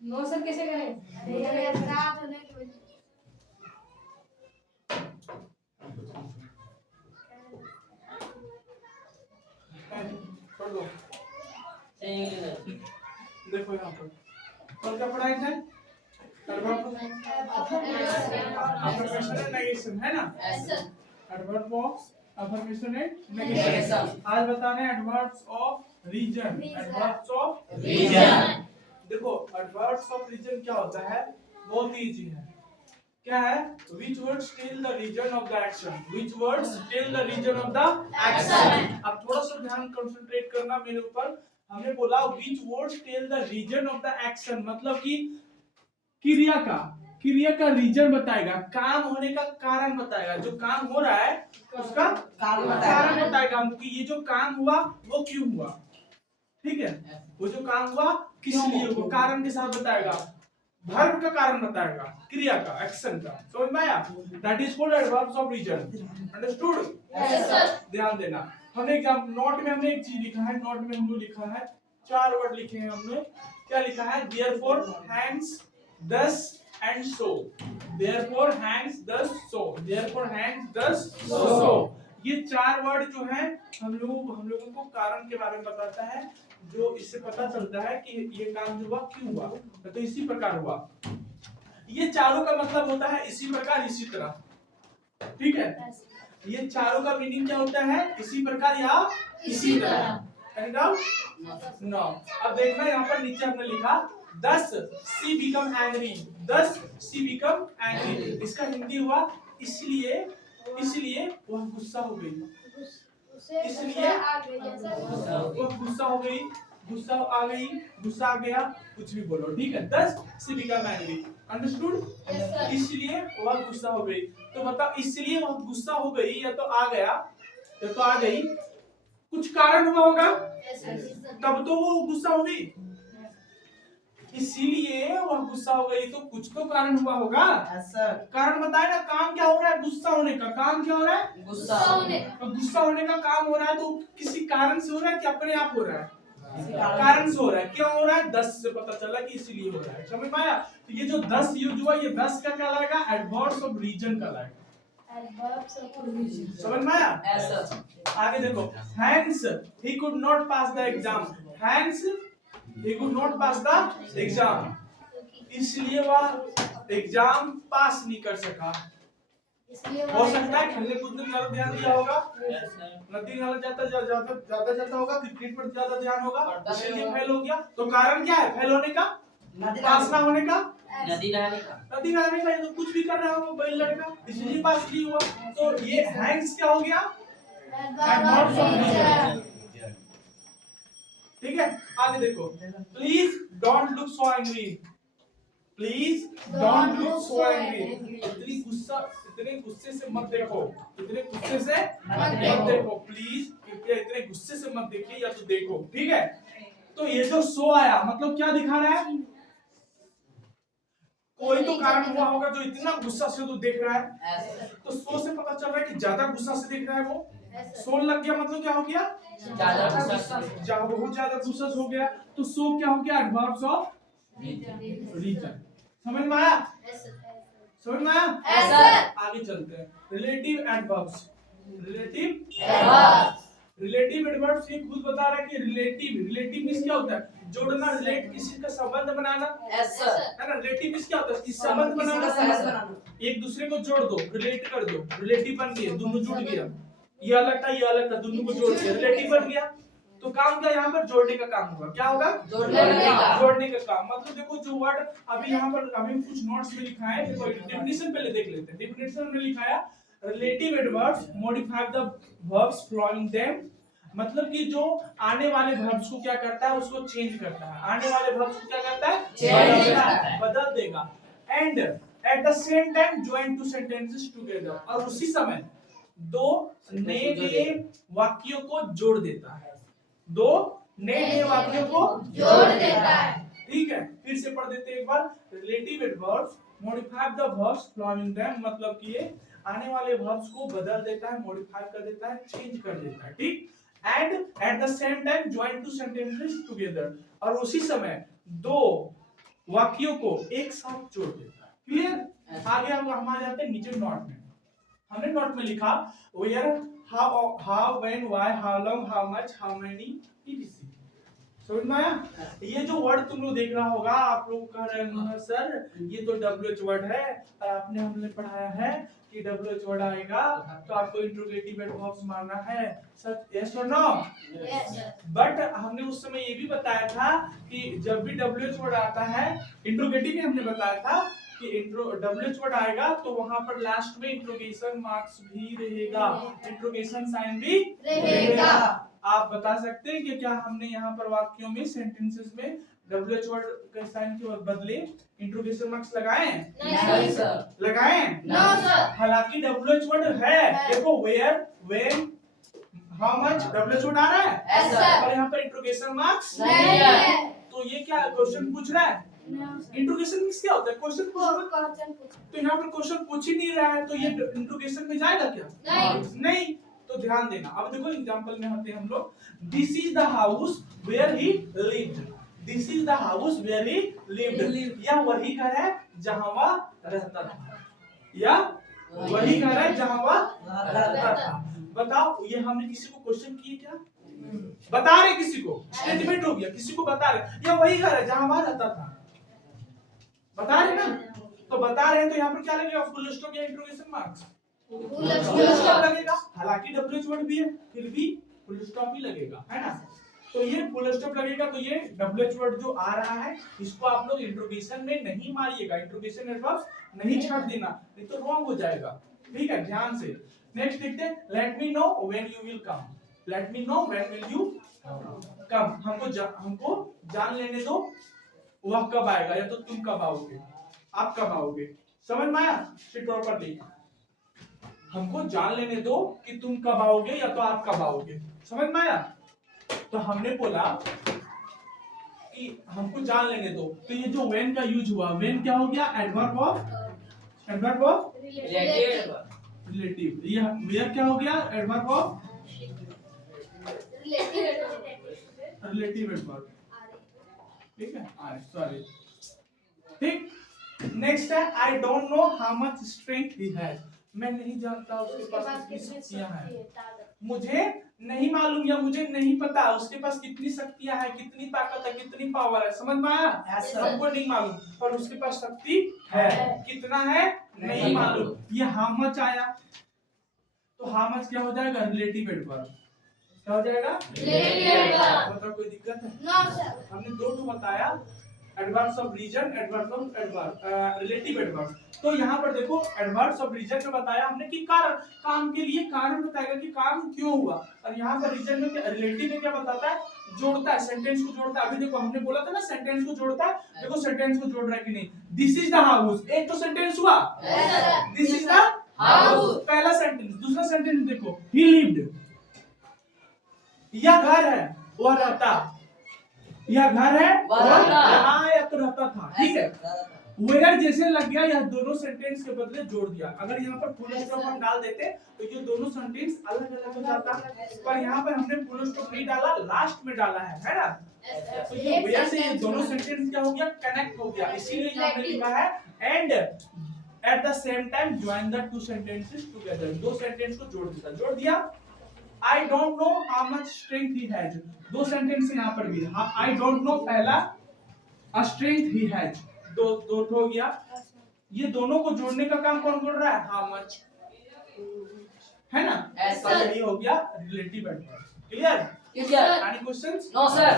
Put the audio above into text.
No sir कैसे करें? रात होने की वजह पढ़ लो। देखो यहाँ पर कल क्या पढ़ाई थे? अफर्मेशन एंड नेगेशन है ना? Adverb of affirmation and negation. आज बता रहे हैं adverbs of reason. Adverbs of reason. देखो एडवर्ब्स ऑफ रीजन क्या होता है? बहुत इजी है। क्या है? Which words tell the region of the action? Which words tell the region of the action? अब थोड़ा सा ध्यान कंसंट्रेट करना मेरे ऊपर। हमने बोला which words tell the region of the action, मतलब कि क्रिया का रीजन बताएगा, काम होने का कारण बताएगा। जो काम हो रहा है उसका कारण बताएगा कि ये जो काम हुआ वो क्यों हुआ। ठीक है, वो जो काम हुआ किस लिए, वो कारण के साथ बताएगा, वर्ब का कारण बताएगा, क्रिया का, एक्शन का। समझ में आया? That is called adverbs of reason. Understood? Yes sir. ध्यान देना। हमने एग्जाम नोट में हमने एक चीज लिखा है। नोट में हमने लिखा है 4 वर्ड लिखे हैं हमने। क्या लिखा है? Therefore, hence, thus and so। Therefore, hence, thus, so। Therefore, hence, thus, so। ये 4 वर्ड जो है हम लोगों को कारण के बारे में बताता है, जो इससे पता चलता है कि ये काम जो हुआ क्यों हुआ। तो इसी प्रकार हुआ। ये चारों का मतलब होता है इसी प्रकार, इसी तरह। ठीक है, ये चारों का मीनिंग क्या होता है? इसी प्रकार या इसी तरह। नो। अब देखना यहाँ पर नीचे हमने लिखा thus she become angry। thus she become angry, इसका हिंदी हुआ इसलिए वह गुस्सा हो गई। इसलिए वह गुस्सा हो गई, गुस्सा आ गई, गुस्सा आ गया, कुछ भी बोलो। ठीक है, thus she become angry। Understood? इसलिए वह गुस्सा हो गई। तो बताओ, इसलिए वह गुस्सा हो गई या तो आ गया या तो आ गई, कुछ कारण हुआ होगा तब तो वो गुस्सा हो गई। इसीलिए वह गुस्सा हो गई, तो कुछ तो कारण हुआ होगा। कारण बताए ना, काम क्या हो रहा है? गुस्सा होने का। काम क्या हो रहा है? गुस्सा होने। तो गुस्सा होने का काम हो रहा है, तो किसी कारण से हो रहा है कि अपने आप हो रहा है? कारण से हो रहा है। क्यों हो रहा है? 10 से पता चला कि इसीलिए हो रहा है। समझ में आया? तो ये जो 10 यूज हुआ, ये 10 का कहलाएगा एडवर्ब्स ऑफ रीजन कहलाएगा। समझ में आया? आगे देखो, hence he could not pass the exam. Hence he could not pass the exam, इसलिए वह एग्जाम पास नहीं कर सका। हो सकता है खेलने कूदने में ज्यादा ध्यान दिया होगा, नदी नाला ज्यादा होगा, क्रिकेट पर ज्यादा ध्यान होगा, इसलिए फेल हो गया। तो कारण क्या है फेल होने का? पास ना होने का? नदी नहाने का। ये तो कुछ भी कर रहा हो बैल लड़का, इसलिए पास नहीं हुआ। तो ये हैंग्स क्या हो गया? Adverbs of reason. ठीक है, आगे देखो, please don't look so angry. Please don't look so angry. इतने गुस्से से मत देखो। इतने गुस्से से मत देखो। प्लीज कृपया इतने गुस्से से मत देखिए या तो देखो। ठीक है, तो ये जो सो आया मतलब क्या दिखा रहा है? कोई तो कारण हुआ होगा जो इतना गुस्सा से तो देख रहा है। तो सो से पता चल रहा है कि ज्यादा गुस्सा से देख रहा है वो। सोन लग गया मतलब क्या हो गया? बहुत ज्यादा गुस्सा हो गया। तो सो क्या हो गया? Adverbs of reason. समझ में आया? समझ में आया? आगे चलते हैं। Relative adverbs. रिलेटिव एडवर्ब्स ये खुद बता रहा है कि रिलेटिव मींस क्या होता है? जोड़ना, रिलेट, किसी का संबंध बनाना। है ना? रिलेटिव मींस क्या होता है? किसी संबंध बनाना। एक दूसरे को जोड़ दो, रिलेट कर दो, रिलेटिव बन गया, दोनों जुड़ गया। ये अलग था, ये अलग था, दोनों को जोड़ दिया, रिलेटिव बन गया। तो काम क्या यहाँ पर? जोड़ने का काम होगा। क्या होगा? जोड़ने का काम। मतलब देखो जो वर्ड अभी यहाँ पर अभी कुछ नोट्स में लिखा है, देखो डेफिनेशन पहले देख लेते हैं। डेफिनेशन में लिखा है relative adverbs modify the verbs following them. मतलब कि जो आने वाले वर्ब्स को क्या करता है? उसको चेंज करता है। आने वाले वर्ब्स को क्या करता है? चेंज करता है, बदल देगा। And at the same time join two sentences together, और उसी समय दो नए नए वाक्यों को जोड़ देता है। दो नए नए वाक्यों को जोड़ देता है। ठीक है, फिर से पढ़ देते हैं एक बार। Relative adverbs modify the verbs following them, मतलब कि ये आने वाले वर्ब्स को बदल देता है, मॉडिफाई कर देता है, चेंज कर देता है। ठीक, and at the same time join two sentences together, और उसी समय दो वाक्यों को एक साथ जोड़ देता है। क्लियर? आगे हम आ जाते हैं नीचे नोट में। हमने नोट में लिखा where, how, when, why, how long, how much, how many, etc। समझ में आया? ये जो वर्ड तुम लोग देख रहा होगा, आप लोग कह रहे हैं सर ये तो WH वर्ड है, और आपने हमने पढ़ाया है कि WH वर्ड आएगा तो आपको इंट्रोगेटिव एडवर्ब्स मारना है। सर यस और नो? बट हमने उस समय ये भी बताया था कि जब भी WH वर्ड आता है, इंट्रोगेटिव में हमने बताया था कि WH वर्ड आएगा तो वहां पर लास्ट में इंट्रोगेशन मार्क्स भी रहेगा, इंट्रोगेशन साइन भी रहेगा। आप बता सकते हैं कि क्या हमने यहाँ पर वाक्यों में, सेंटेंसेस में WH वर्ड के साइन के बदले इंट्रोगेशन मार्क्स लगाए हैं? नहीं सर। लगाए हैं? No sir. हालांकि WH वर्ड है, देखो where, when, how much WH word आ रहा है, Yes, sir। और यहाँ पर इंट्रोगेशन मार्क्स नहीं है। तो ये क्या क्वेश्चन पूछ रहा है? इंट्रोगेशन मींस क्या होता है? क्वेश्चन पूछ रहा है। तो यहाँ पर क्वेश्चन पूछ ही नहीं रहा है तो ये इंट्रोगेशन में जाएगा क्या? नहीं। तो ध्यान देना। अब देखो एग्जांपल में आते हैं हम लोग। This is the house where he lived. This is the house where he lived. या वही घर है जहां वह रहता था, या वही घर है जहां वह रहता था। बताओ ये हमने किसी को क्वेश्चन किए क्या? बता रहे किसी को, स्टेटमेंट हो गया, किसी को बता रहे या वही घर है जहां वह रहता था, बता रहे ना? तो बता रहे हैं तो यहाँ पर क्या लगेगा? फुल स्टॉप या इंट्रोगेशन मार्क्स? फुल स्टॉप लगेगा। हालांकि WH वर्ड भी है फिर भी फुल स्टॉप ही लगेगा, है ना? तो ये फुल स्टॉप लगेगा तो ये WH वर्ड जो आ रहा है इसको आप लोग इंट्रोगेशन में नहीं मारिएगा, इंट्रोगेशन एडवर्ब्स नहीं छाट देना, नहीं तो रॉन्ग हो जाएगा। ठीक है, ध्यान से। नेक्स्ट देखते हैं, let me know when you will come. Let me know when will you come. हमको जान लेने दो वह कब आएगा, या तो तुम कब आओगे, आप कब आओगे। समझ में आया? शीट पर लिखा, हमको जान लेने दो कि तुम कब आओगे या तो आप कब आओगे। समझ में आया? तो हमने बोला कि हमको जान लेने दो, तो ये जो व्हेन का यूज हुआ, व्हेन क्या हो गया? Adverb of relative. ये वेयर क्या हो गया? Adverb of relative adverb. ठीक है, सॉरी। ठीक, नेक्स्ट है I don't know how much strength he has. मैं नहीं जानता उसके पास कितनी शक्तियां हैं। मुझे नहीं मालूम या मुझे नहीं पता उसके पास कितनी शक्तियां हैं, कितनी ताकत है, कितनी पावर है। समझ में आया? हमको नहीं मालूम पर उसके पास शक्ति है। कितना है नहीं मालूम। ये हाउ मच आया तो हाउ मच क्या हो जाएगा? Relative adverb. क्या हो जाएगा? Relative adverb. मतलब कोई दिक्कत है? No sir. हमने दो बताया, adverbs of reason, adverbs of relative adverb. तो यहाँ पर देखो एडवर्ब्स ऑफ रीजन में बताया हमने कि कारण, काम के लिए कारण बताएगा कि काम क्यों हुआ, और यहाँ पर रीजन में रिलेटिव में क्या बताता है? जोड़ता है, सेंटेंस को जोड़ता है। अभी देखो हमने बोला था ना सेंटेंस को जोड़ता है, देखो सेंटेंस को जोड़ रहा है कि नहीं। दिस इज द हाउस, एक तो सेंटेंस हुआ, दिस इज द हाउस पहला सेंटेंस। दूसरा सेंटेंस देखो, ही लिव्ड, यह घर है वह रहता, यह घर है यहाँ या तो रहता था। ठीक है, वेयर जैसे लग गया, यह दोनों सेंटेंस के बदले जोड़ दिया। अगर यहाँ पर फुल स्टॉप हम डाल देते तो ये दोनों सेंटेंस अलग अलग हो जाता, पर यहाँ पर हमने फुल स्टॉप नहीं डाला, लास्ट में डाला है ना? तो ये वेयर से ये दोनों सेंटेंस क्या हो गया? कनेक्ट हो गया। इसीलिए हमने लिखा है and at the same time join the two sentences together. दो सेंटेंस को जोड़ दिया। I don't know how much strength he has। दो सेंटेंस यहाँ पर भी। I don't know पहला, a strength he has दो हो गया। ये दोनों को जोड़ने का काम कौन कर रहा है? how much, है ना? ऐसा ये हो गया relative adverb. Clear? Yes, sir। Any questions? No, sir।